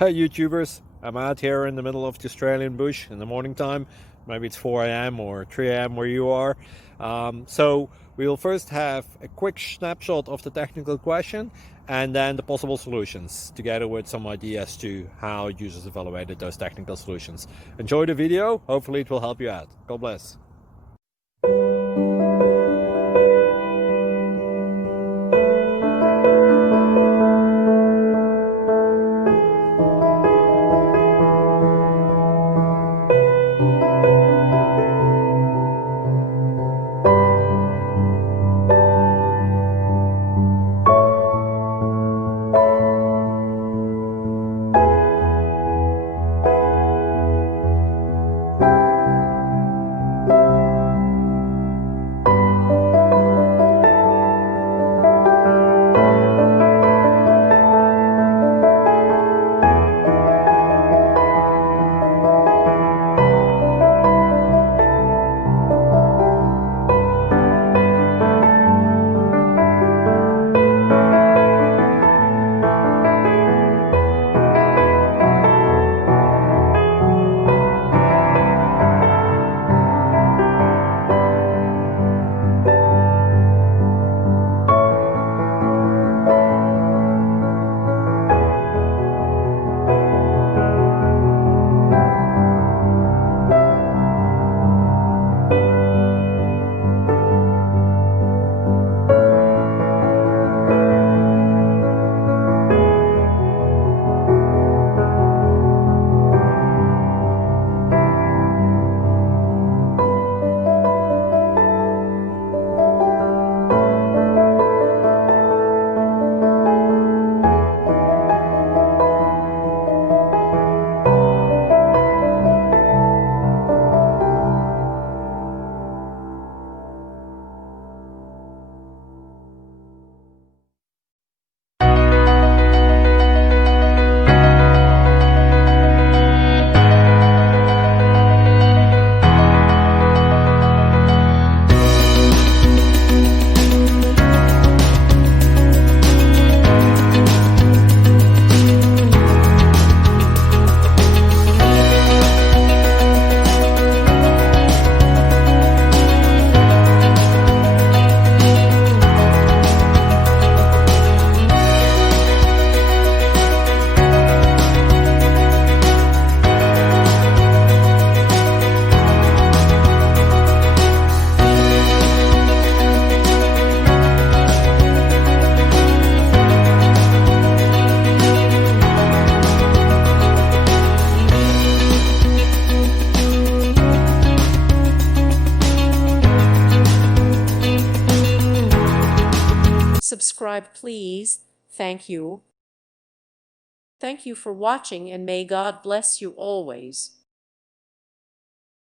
Hey YouTubers, I'm out here in the middle of the Australian bush in the morning time. Maybe it's 4 a.m. or 3 a.m. where you are. So we'll first have a quick snapshot of the technical question and then the possible solutions, together with some ideas to how users evaluated those technical solutions. Enjoy the video, hopefully it will help you out. God bless. Subscribe, please. Thank you. Thank you for watching, and may God bless you always.